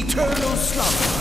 Eternal slumber.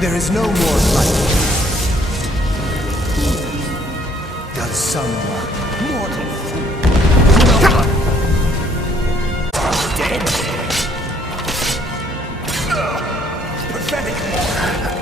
There is no more light. Does someone mortal fool? No one. Dead? Pathetic mortal.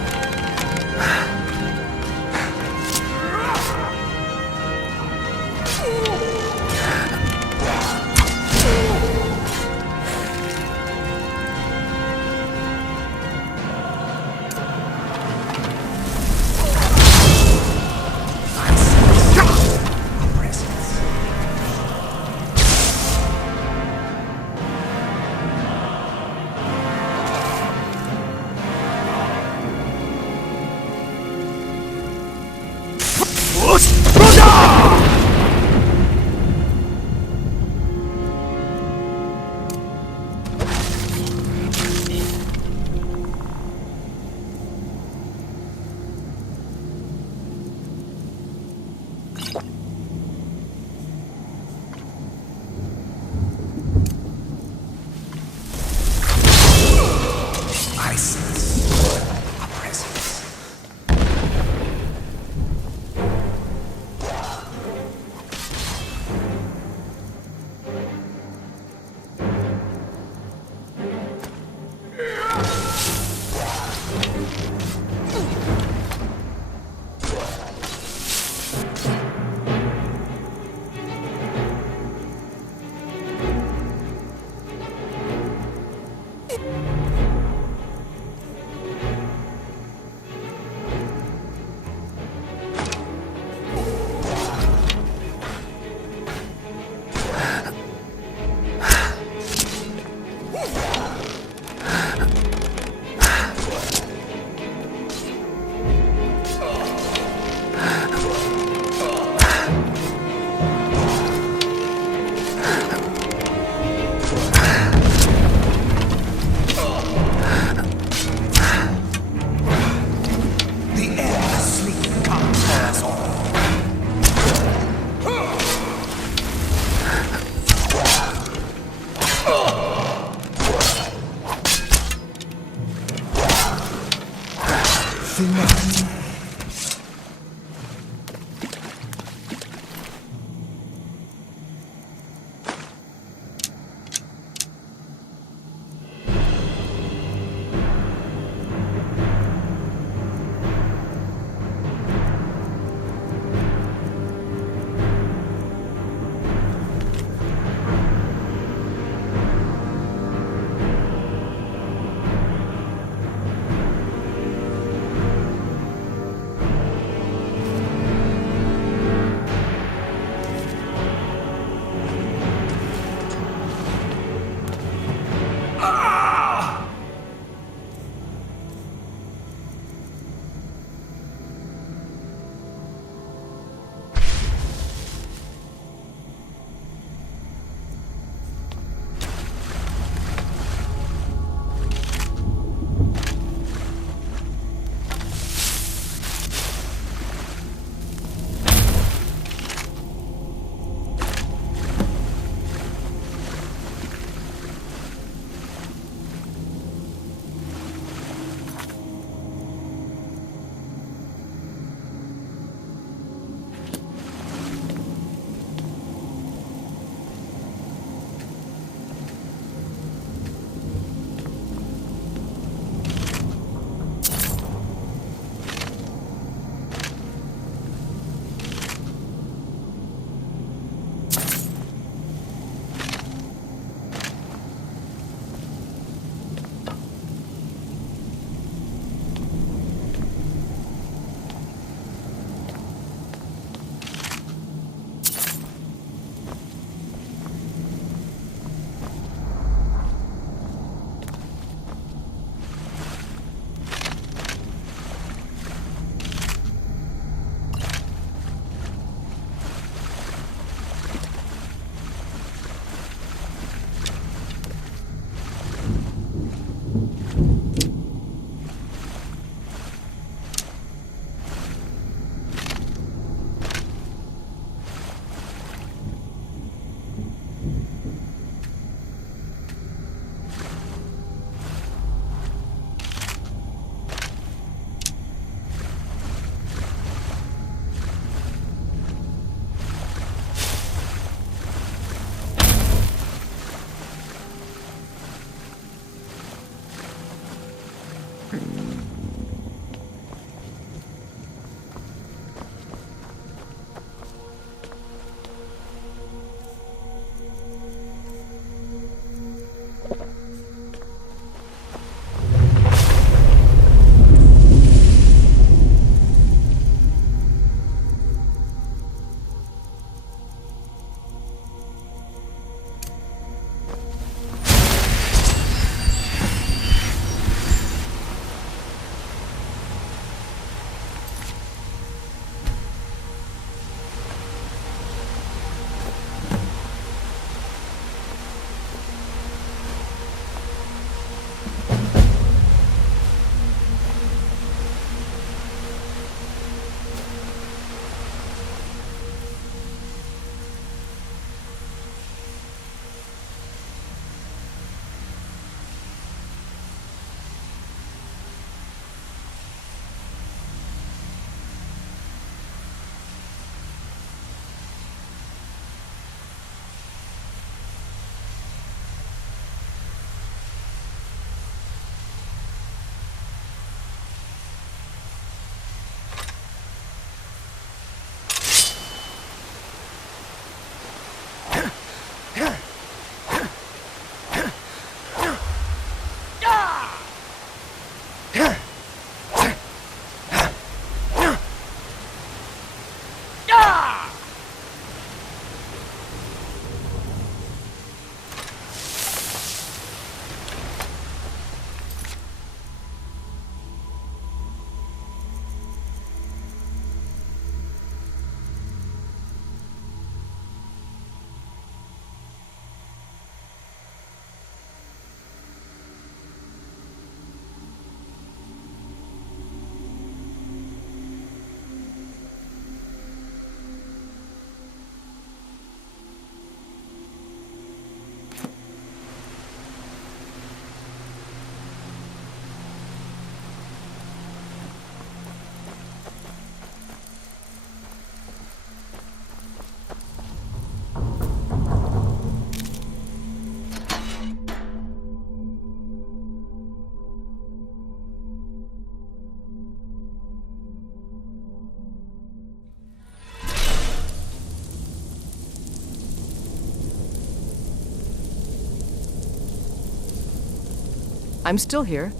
I'm still here.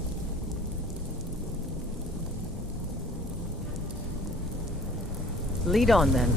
Lead on, then.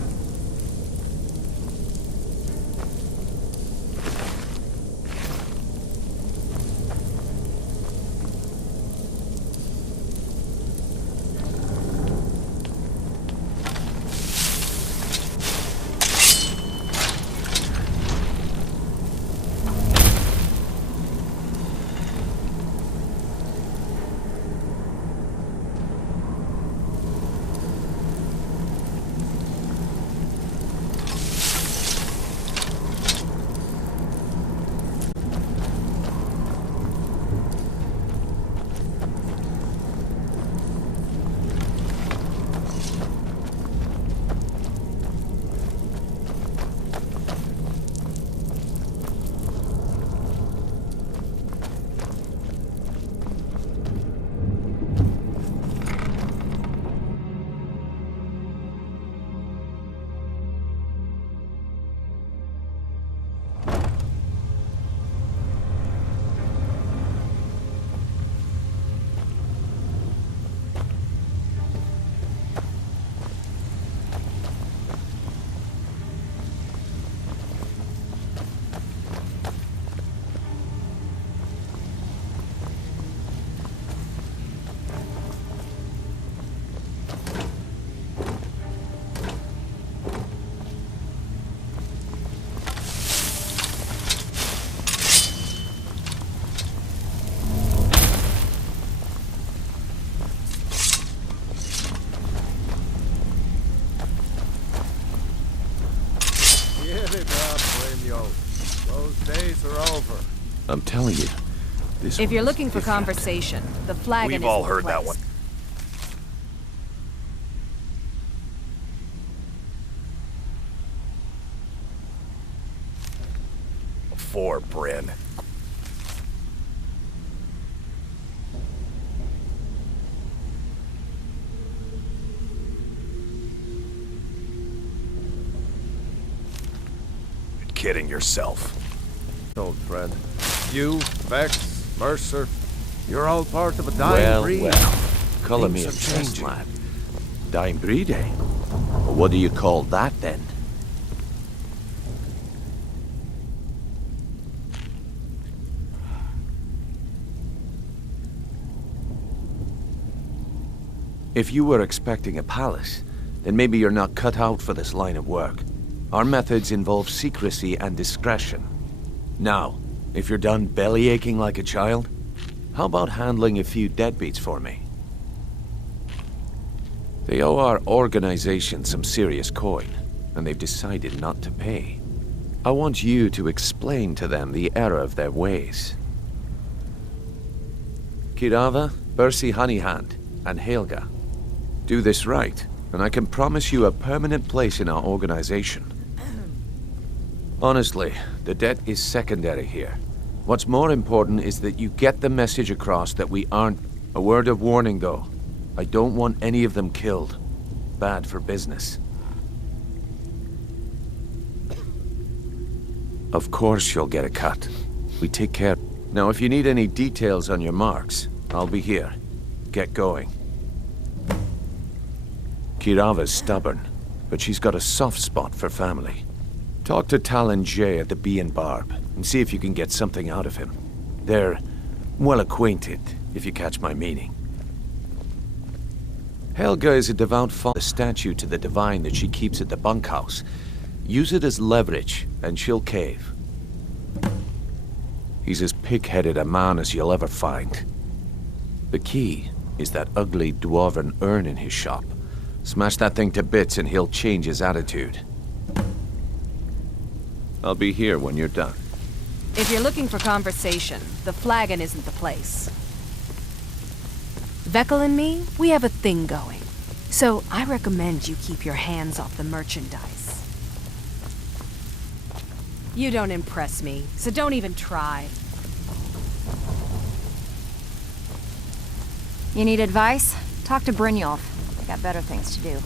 Those days are over. I'm telling you, this. If you're looking for conversation, the flagon We've is all the heard place. that one. For Bryn. You're kidding yourself. Old friend. You, Vex, Mercer, you're all part of a dying breed. Well, color me Things are obsessed, changing. lad. Dying breed, eh? Well, what do you call that, then? If you were expecting a palace, then maybe you're not cut out for this line of work. Our methods involve secrecy and discretion. Now, if you're done belly-aching like a child, how about handling a few deadbeats for me? They owe our organization some serious coin, and they've decided not to pay. I want you to explain to them the error of their ways. Kirava, Bersi Honeyhand, and Helga. Do this right, and I can promise you a permanent place in our organization. Honestly, the debt is secondary here. What's more important is that you get the message across that we aren't... A word of warning, though. I don't want any of them killed. Bad for business. Of course you'll get a cut. We take care... Now, if you need any details on your marks, I'll be here. Get going. Kirava's stubborn, but she's got a soft spot for family. Talk to Talon Jay at the Bee and Barb, and see if you can get something out of him. They're well acquainted, if you catch my meaning. Helga is a devout a statue to the divine that she keeps at the bunkhouse. Use it as leverage, and she'll cave. He's as pig-headed a man as you'll ever find. The key is that ugly dwarven urn in his shop. Smash that thing to bits and he'll change his attitude. I'll be here when you're done. If you're looking for conversation, the flagon isn't the place. Vekel and me, we have a thing going. So I recommend you keep your hands off the merchandise. You don't impress me, so don't even try. You need advice? Talk to Brynjolf. They got better things to do.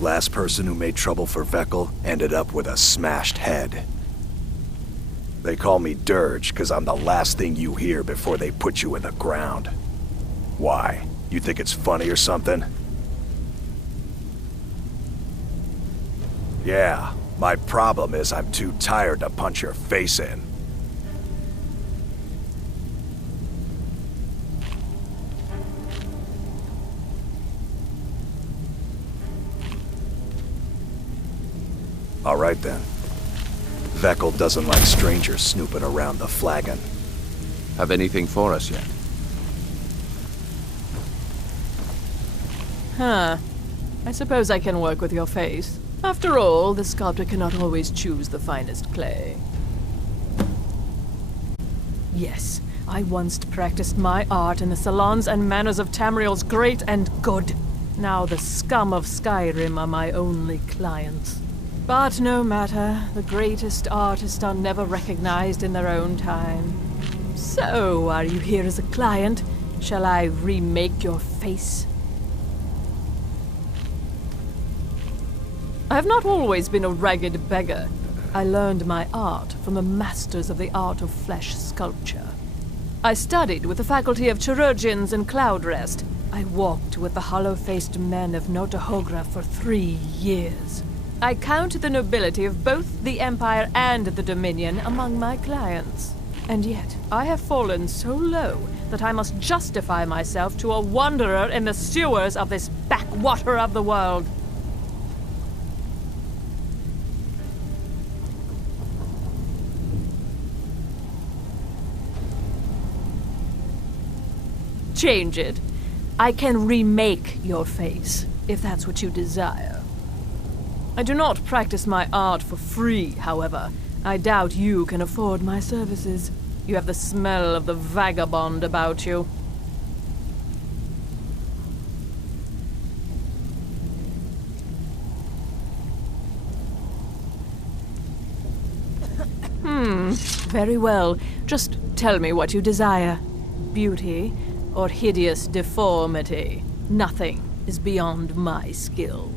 Last person who made trouble for Vekel ended up with a smashed head. They call me Dirge because I'm the last thing you hear before they put you in the ground. Why? You think it's funny or something? Yeah, my problem is I'm too tired to punch your face in. All right then. Vekel doesn't like strangers snooping around the flagon. Have anything for us yet? Huh. I suppose I can work with your face. After all, the sculptor cannot always choose the finest clay. Yes, I once practiced my art in the salons and manners of Tamriel's great and good. Now the scum of Skyrim are my only clients. But no matter, the greatest artists are never recognized in their own time. So, are you here as a client? Shall I remake your face? I have not always been a ragged beggar. I learned my art from the masters of the art of flesh sculpture. I studied with the faculty of chirurgeons and Cloudrest. I walked with the hollow-faced men of Notahogra for 3 years. I count the nobility of both the Empire and the Dominion among my clients. And yet, I have fallen so low that I must justify myself to a wanderer in the sewers of this backwater of the world. Change it. I can remake your face, if that's what you desire. I do not practice my art for free, however. I doubt you can afford my services. You have the smell of the vagabond about you. Very well. Just tell me what you desire. Beauty or hideous deformity. Nothing is beyond my skill.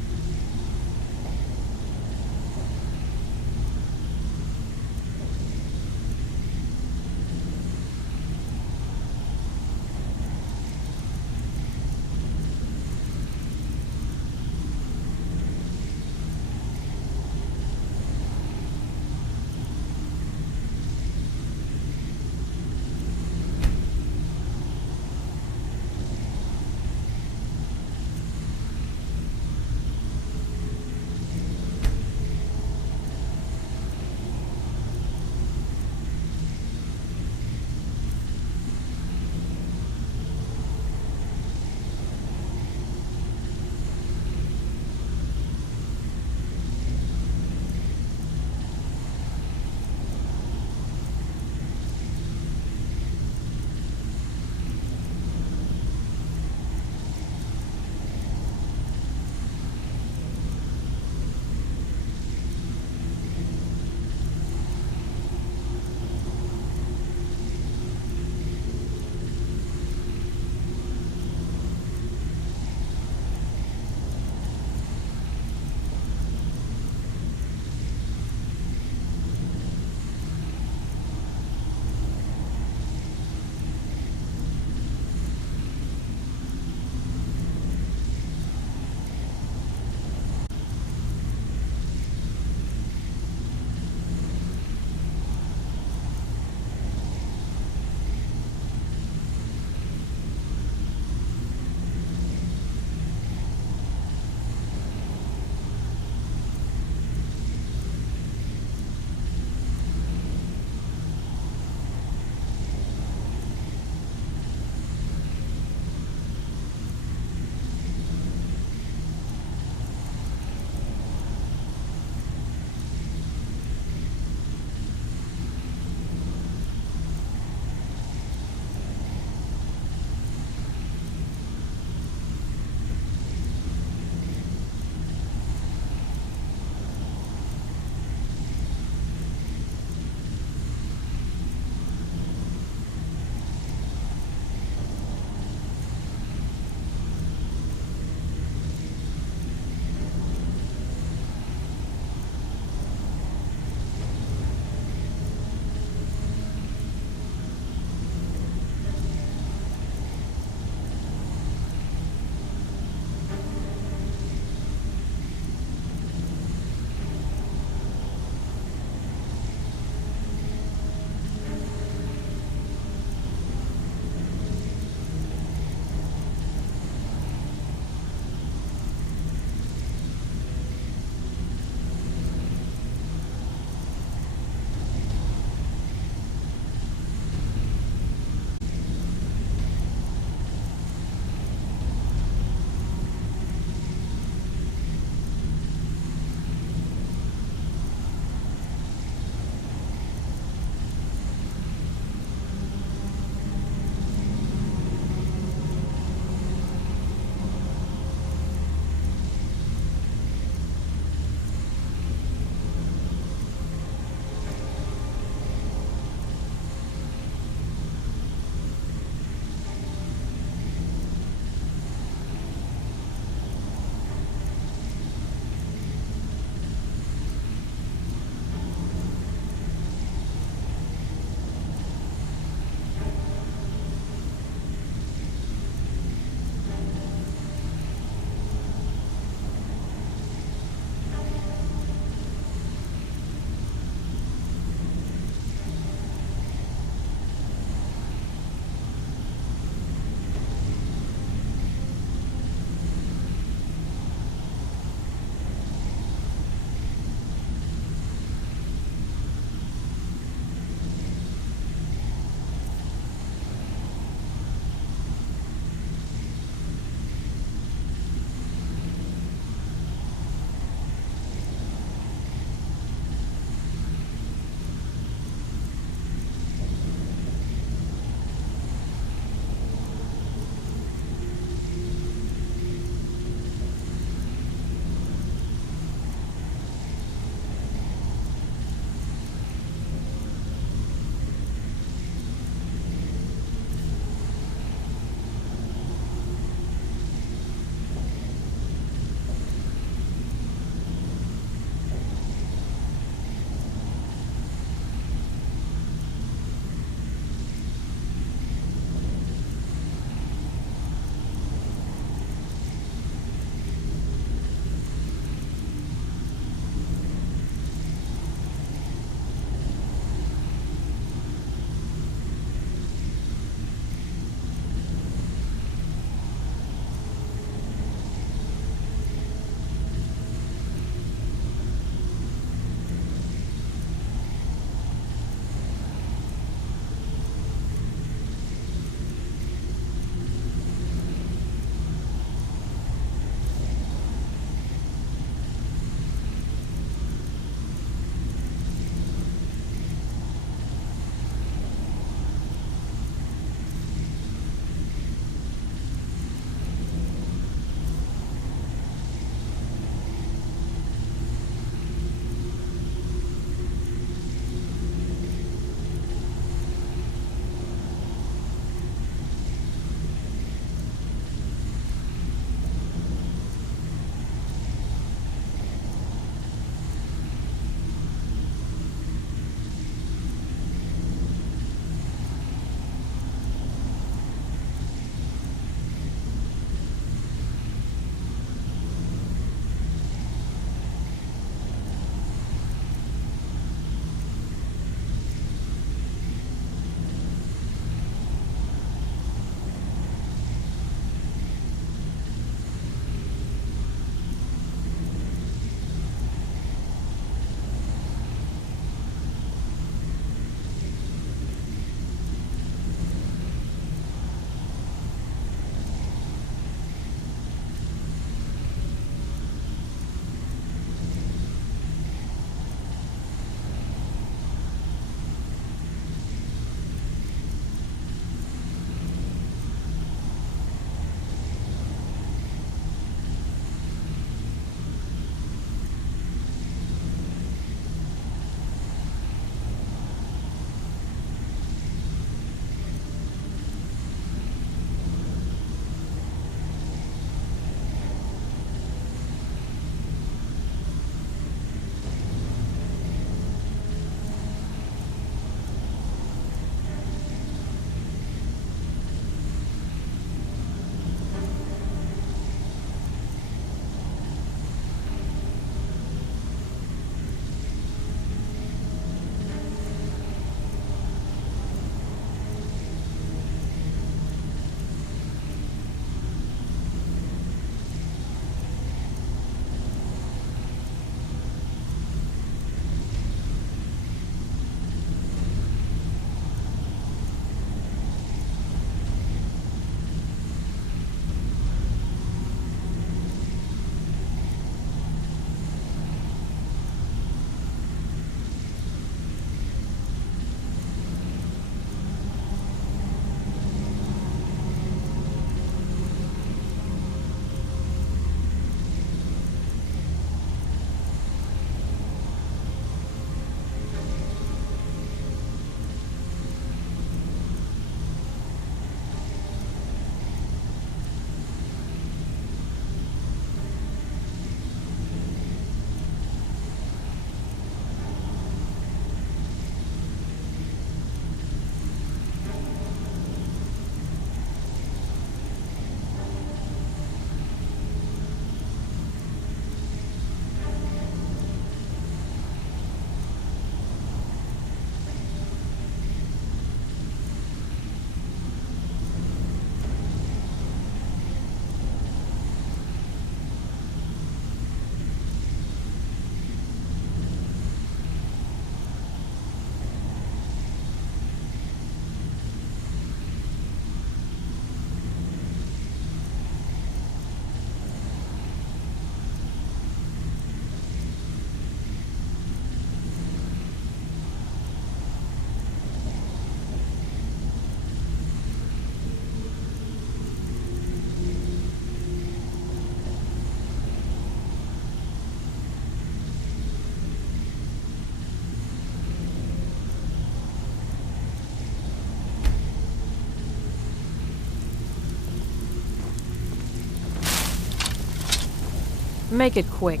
Make it quick.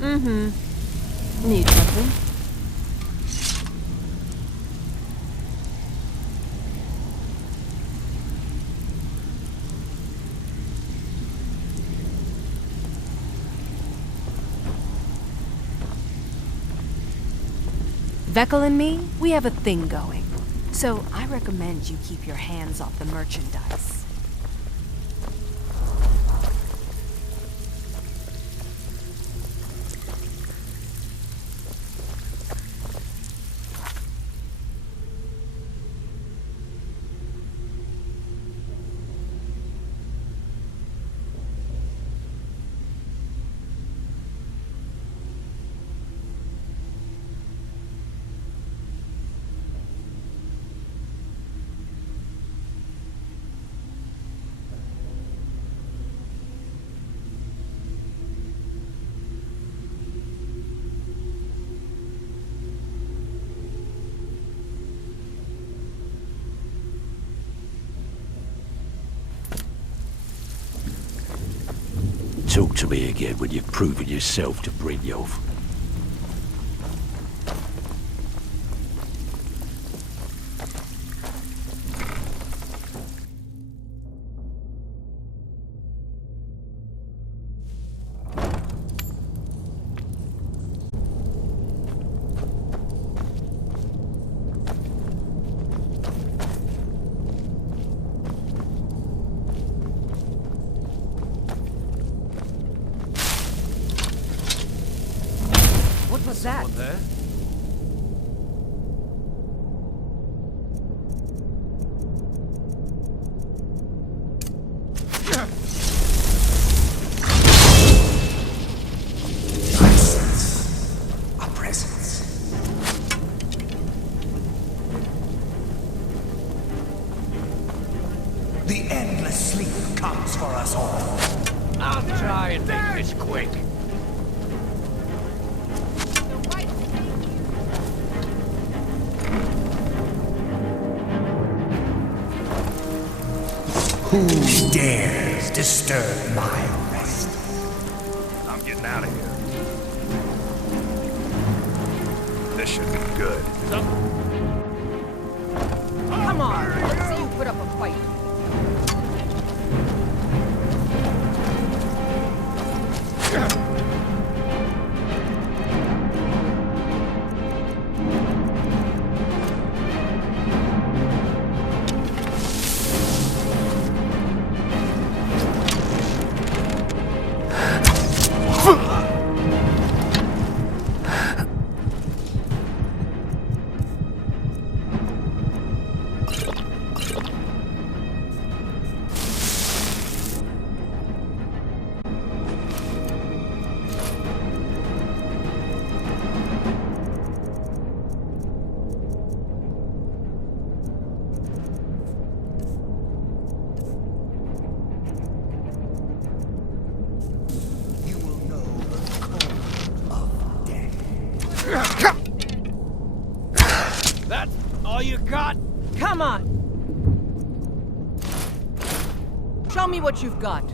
Need something? Vekel and me, we have a thing going. So I recommend you keep your hands off the merchandise. Talk to me again when you've proven yourself to Brynjolf. What was that? Someone there? A presence. The endless sleep comes for us all. I'll try and make this quick. Who dares disturb my rest? I'm getting out of here. This should be good. Come on, let's see you put up a fight. You will know the cold of death. That's all you got? Come on! Show me what you've got.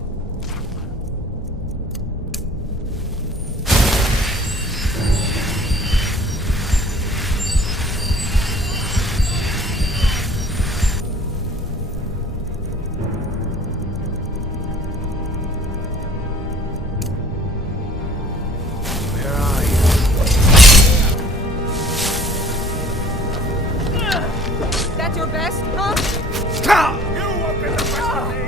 Where are you? That's your best, huh? You won't get the best of me!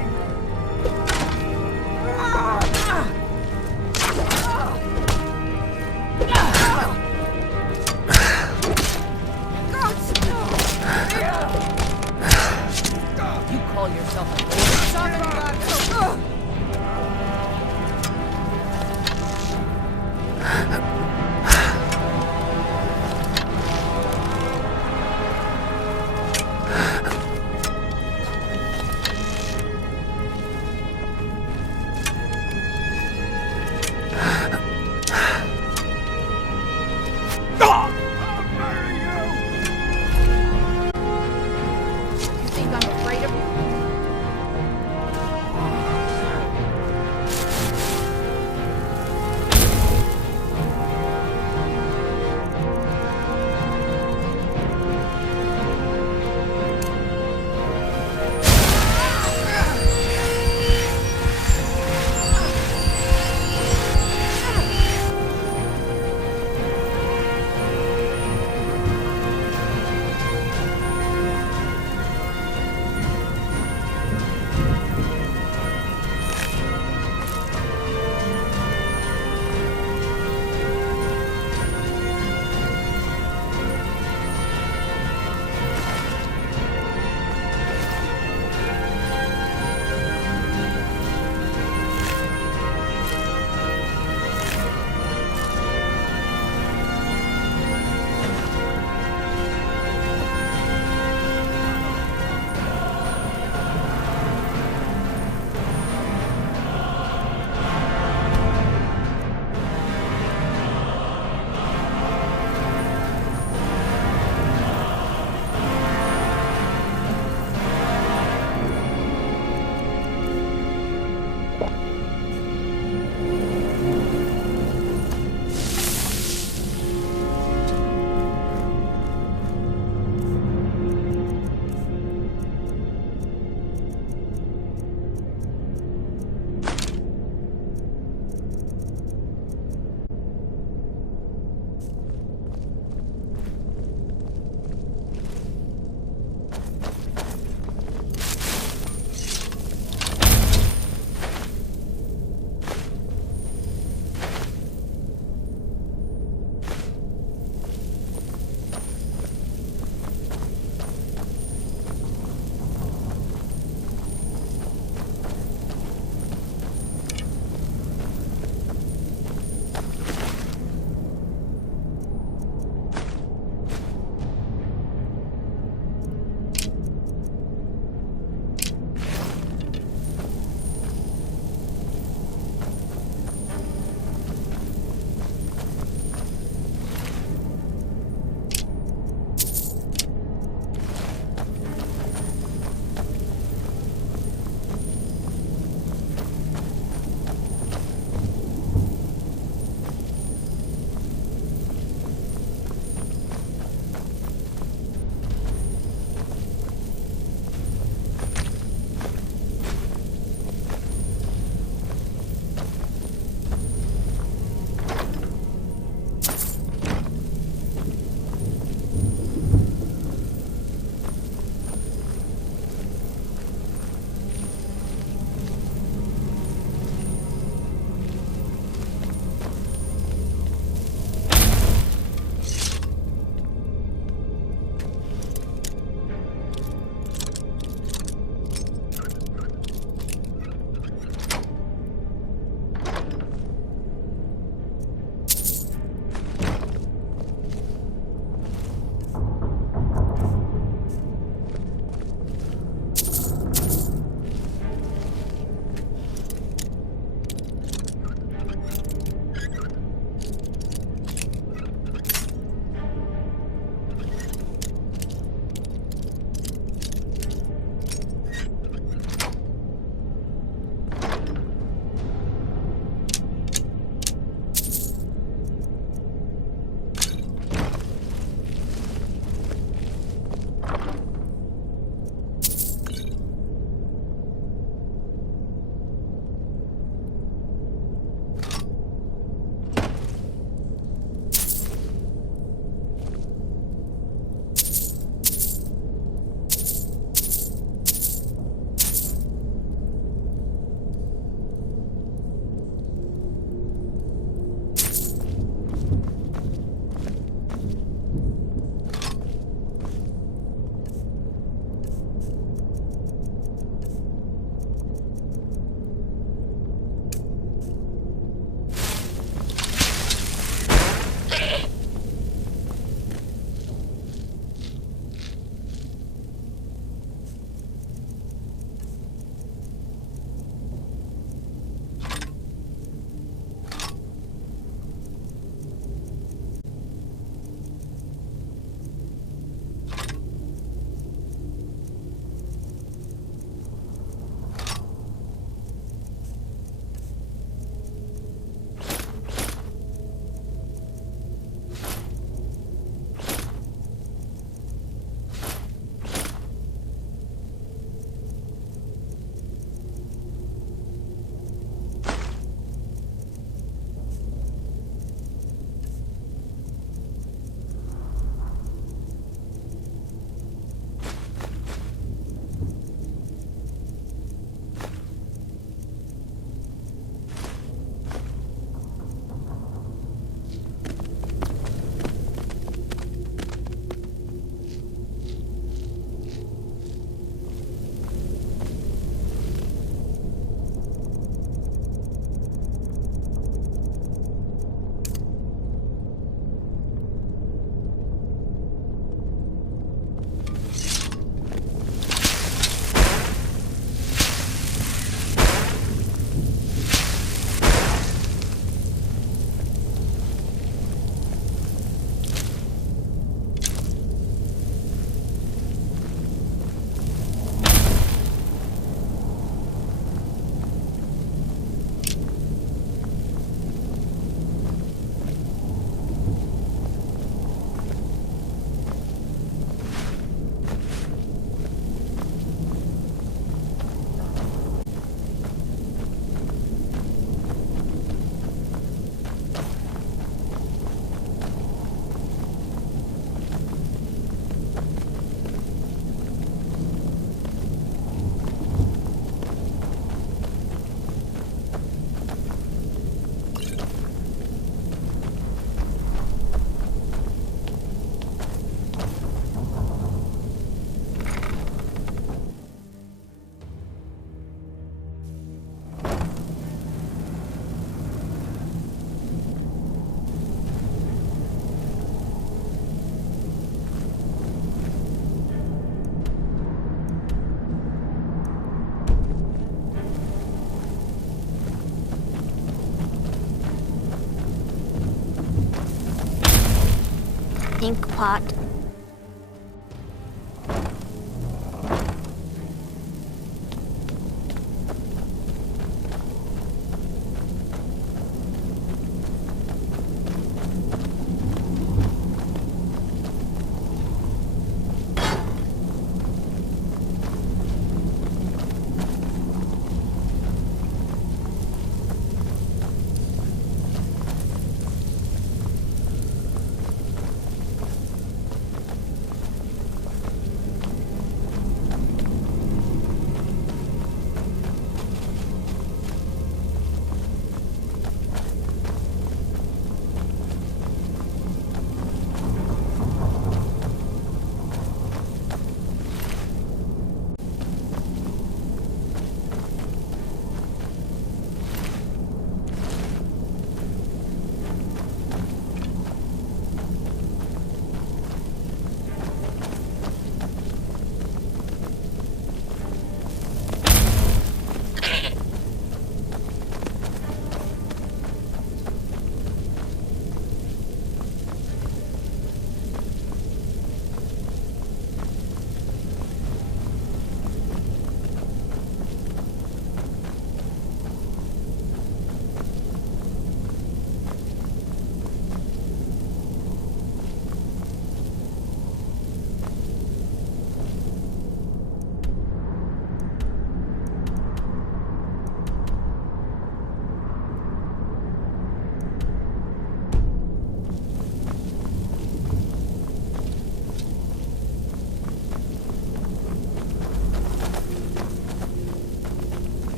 pot.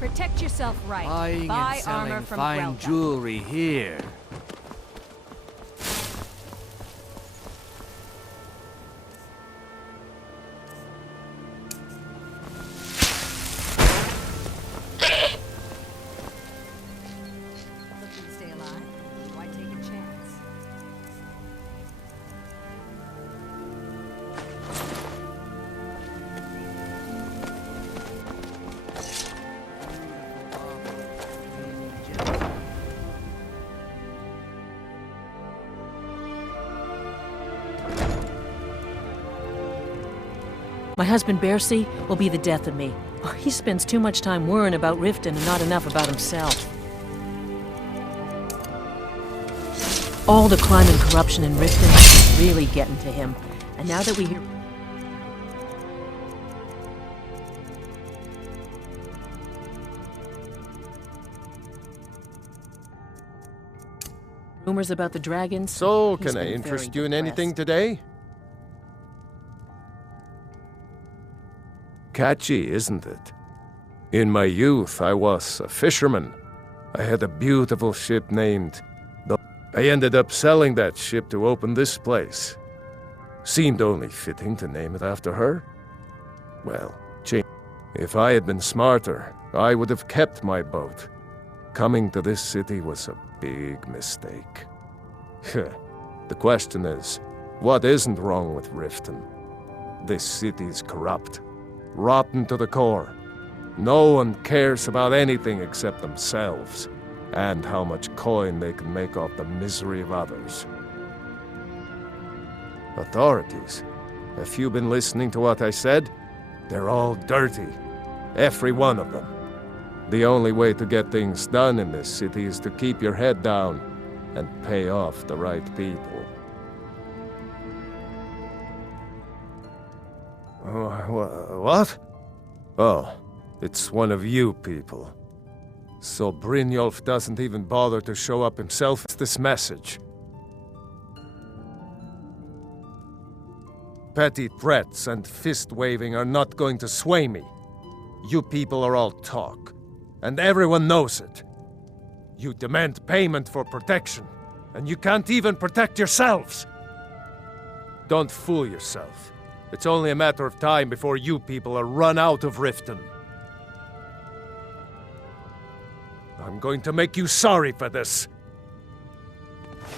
Protect yourself right. Buying Buy and selling armor from fine Grelka. jewelry here. Looking to stay alive? Why take a chance? My husband Bercy will be the death of me. Oh, he spends too much time worrying about Riften and not enough about himself. All the crime and corruption in Riften is really getting to him. And now that we hear... rumors about the dragons... So, he's can I been interest very you in anything depressed. today? Catchy, isn't it? In my youth, I was a fisherman. I had a beautiful ship named... I ended up selling that ship to open this place. Seemed only fitting to name it after her. Well, if I had been smarter, I would have kept my boat. Coming to this city was a big mistake. The question is, what isn't wrong with Riften? This city's corrupt, rotten to the core. No one cares about anything except themselves, and how much coin they can make off the misery of others. Authorities, have you been listening to what I said? They're all dirty. Every one of them. The only way to get things done in this city is to keep your head down and pay off the right people. What? Oh, it's one of you people. So Brynjolf doesn't even bother to show up himself. It's this message. Petty threats and fist-waving are not going to sway me. You people are all talk, and everyone knows it. You demand payment for protection, and you can't even protect yourselves. Don't fool yourself. It's only a matter of time before you people are run out of Riften. I'm going to make you sorry for this.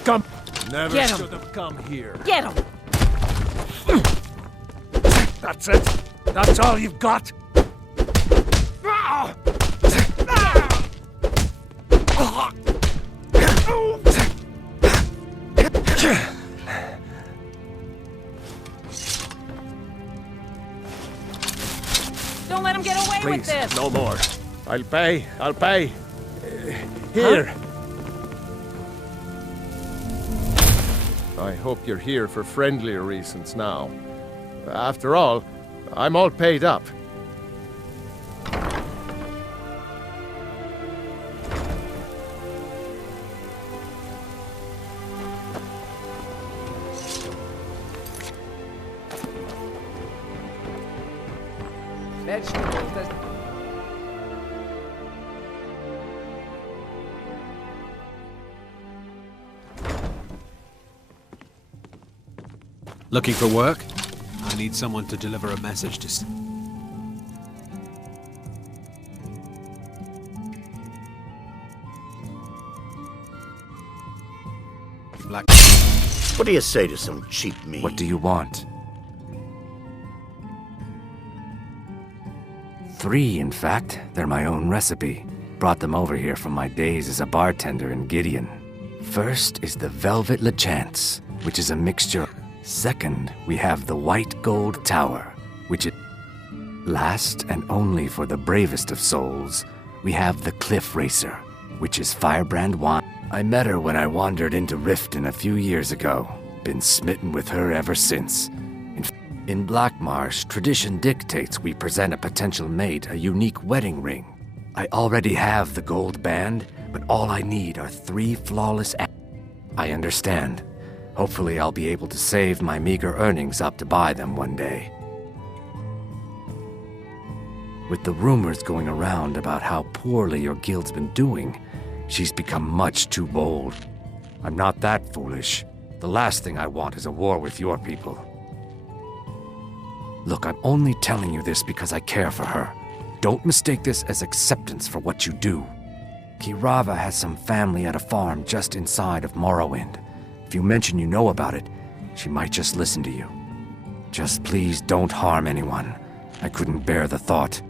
Come! Never Get 'em. should have come here. Get him! That's it? That's all you've got? Don't let him get away with Please, this! no more. I'll pay. Here. I hope you're here for friendlier reasons now. After all, I'm all paid up. Looking for work? I need someone to deliver a message to... Black... What do you say to some cheap meat? What do you want? 3, in fact. They're my own recipe. Brought them over here from my days as a bartender in Gideon. First is the Velvet Lachance, which is a mixture. Second, we have the White Gold Tower, which is... Last, and only for the bravest of souls, we have the Cliff Racer, which is firebrand wine. I met her when I wandered into Riften a few years ago. Been smitten with her ever since. In Blackmarsh, tradition dictates we present a potential mate a unique wedding ring. I already have the gold band, but all I need are 3 flawless... I understand. Hopefully I'll be able to save my meager earnings up to buy them one day. With the rumors going around about how poorly your guild's been doing, she's become much too bold. I'm not that foolish. The last thing I want is a war with your people. Look, I'm only telling you this because I care for her. Don't mistake this as acceptance for what you do. Kirava has some family at a farm just inside of Morrowind. If you mention you know about it, she might just listen to you. Just please don't harm anyone. I couldn't bear the thought.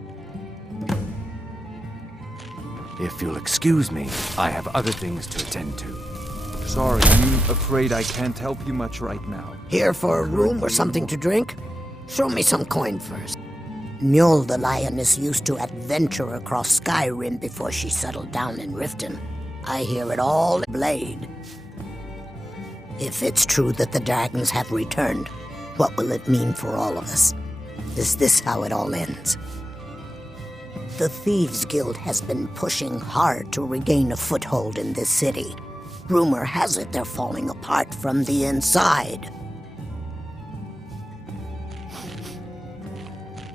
If you'll excuse me, I have other things to attend to. Sorry, I'm afraid I can't help you much right now. Here for a room or something to drink? Show me some coin first. Mjol the Lioness used to adventure across Skyrim before she settled down in Riften. I hear it all in Blade. If it's true that the dragons have returned, what will it mean for all of us? Is this how it all ends? The Thieves' Guild has been pushing hard to regain a foothold in this city. Rumor has it they're falling apart from the inside.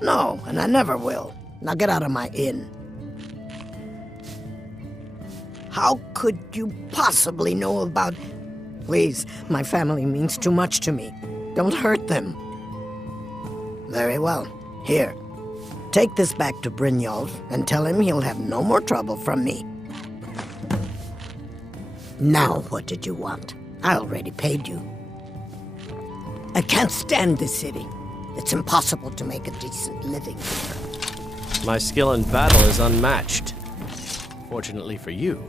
No, and I never will. Now get out of my inn. How could you possibly know about... Please, my family means too much to me. Don't hurt them. Very well. Here. Take this back to Brynjolf and tell him he'll have no more trouble from me. Now what did you want? I already paid you. I can't stand this city. It's impossible to make a decent living here. My skill in battle is unmatched. Fortunately for you,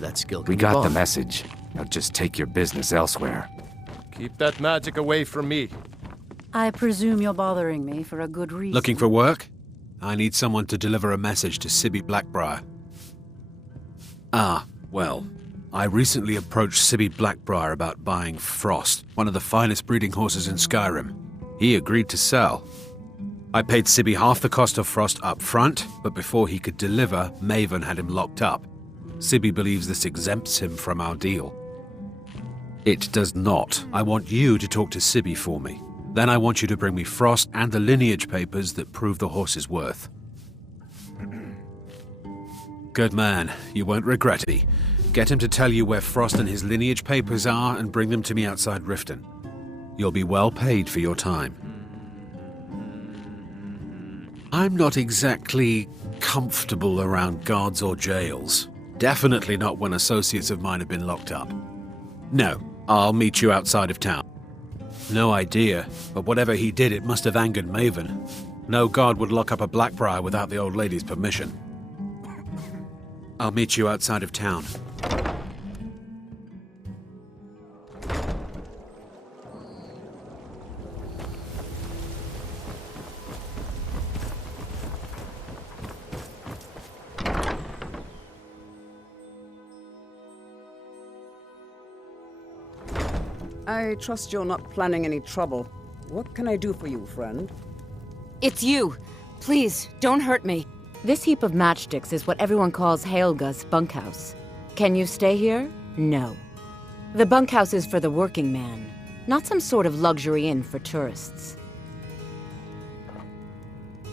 that skill can We be got bought. the message. Now just take your business elsewhere. Keep that magic away from me. I presume you're bothering me for a good reason. Looking for work? I need someone to deliver a message to Sibby Blackbriar. Well, I recently approached Sibby Blackbriar about buying Frost, one of the finest breeding horses in Skyrim. He agreed to sell. I paid Sibby half the cost of Frost up front, but before he could deliver, Maven had him locked up. Sibby believes this exempts him from our deal. It does not. I want you to talk to Sibby for me. Then I want you to bring me Frost and the lineage papers that prove the horse's worth. Good man. You won't regret it. Get him to tell you where Frost and his lineage papers are and bring them to me outside Riften. You'll be well paid for your time. I'm not exactly comfortable around guards or jails. Definitely not when associates of mine have been locked up. No, I'll meet you outside of town. No idea, but whatever he did, it must have angered Maven. No guard would lock up a Blackbriar without the old lady's permission. I'll meet you outside of town. I trust you're not planning any trouble. What can I do for you, friend? It's you. Please, don't hurt me. This heap of matchsticks is what everyone calls Helga's bunkhouse. Can you stay here? No. The bunkhouse is for the working man, not some sort of luxury inn for tourists.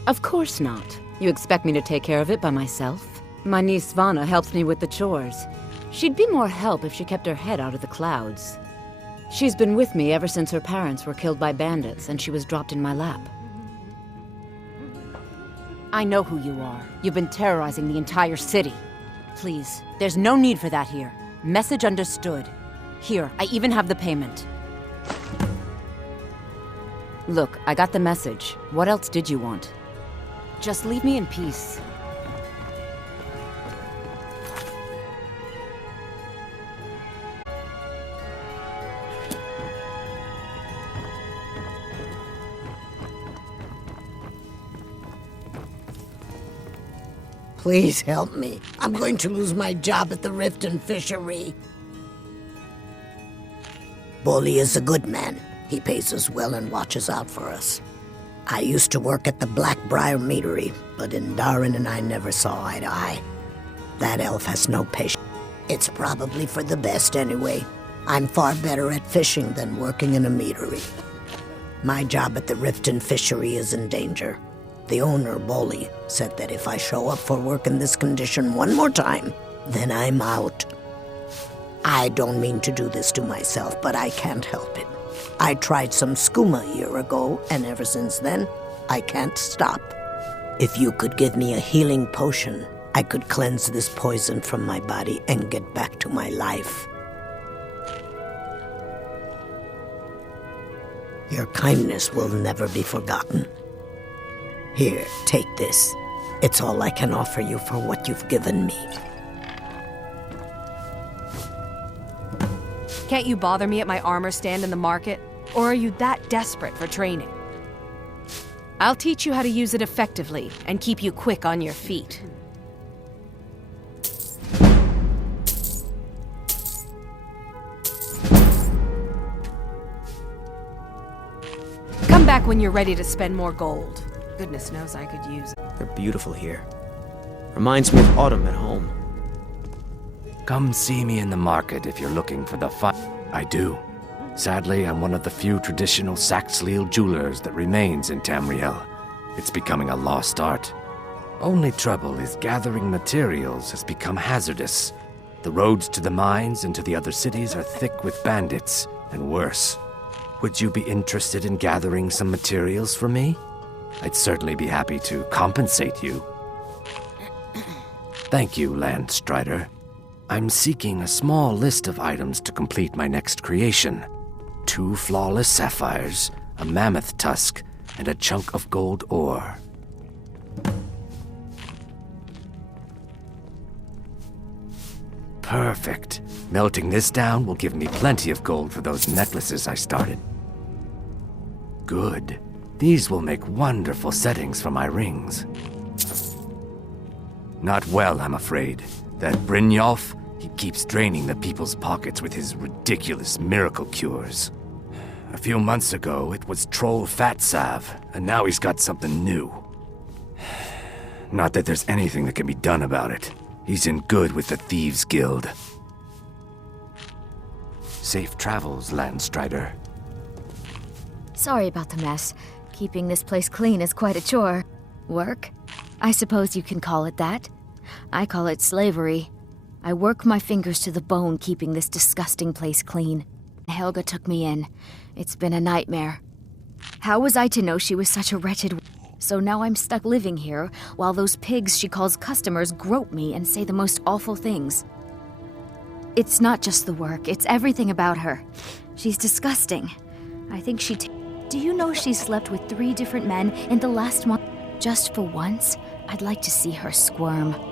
Of course not. You expect me to take care of it by myself? My niece Svana helps me with the chores. She'd be more help if she kept her head out of the clouds. She's been with me ever since her parents were killed by bandits and she was dropped in my lap. I know who you are. You've been terrorizing the entire city. Please, there's no need for that here. Message understood. Here, I even have the payment. Look, I got the message. What else did you want? Just leave me in peace. Please help me. I'm going to lose my job at the Riften fishery. Bolli is a good man. He pays us well and watches out for us. I used to work at the Blackbriar meadery, but Indarin and I never saw eye to eye. That elf has no patience. It's probably for the best anyway. I'm far better at fishing than working in a meadery. My job at the Riften fishery is in danger. The owner, Bolly, said that if I show up for work in this condition one more time, then I'm out. I don't mean to do this to myself, but I can't help it. I tried some skooma a year ago, and ever since then, I can't stop. If you could give me a healing potion, I could cleanse this poison from my body and get back to my life. Your kindness will never be forgotten. Here, take this. It's all I can offer you for what you've given me. Can't you bother me at my armor stand in the market? Or are you that desperate for training? I'll teach you how to use it effectively and keep you quick on your feet. Come back when you're ready to spend more gold. Goodness knows I could use it. They're beautiful here. Reminds me of autumn at home. Come see me in the market if you're looking for the fun. I do. Sadly, I'm one of the few traditional Saxhleel jewelers that remains in Tamriel. It's becoming a lost art. Only trouble is gathering materials has become hazardous. The roads to the mines and to the other cities are thick with bandits, and worse. Would you be interested in gathering some materials for me? I'd certainly be happy to compensate you. Thank you, Landstrider. I'm seeking a small list of items to complete my next creation. 2 flawless sapphires, a mammoth tusk, and a chunk of gold ore. Perfect. Melting this down will give me plenty of gold for those necklaces I started. Good. These will make wonderful settings for my rings. Not well, I'm afraid. That Brynjolf, he keeps draining the people's pockets with his ridiculous miracle cures. A few months ago, it was Troll Fatsav, and now he's got something new. Not that there's anything that can be done about it. He's in good with the Thieves' Guild. Safe travels, Landstrider. Sorry about the mess. Keeping this place clean is quite a chore. Work? I suppose you can call it that. I call it slavery. I work my fingers to the bone keeping this disgusting place clean. Helga took me in. It's been a nightmare. How was I to know she was such a wretched... So now I'm stuck living here, while those pigs she calls customers grope me and say the most awful things. It's not just the work, it's everything about her. She's disgusting. I think she... Do you know she slept with 3 different men in the last month? Just for once, I'd like to see her squirm.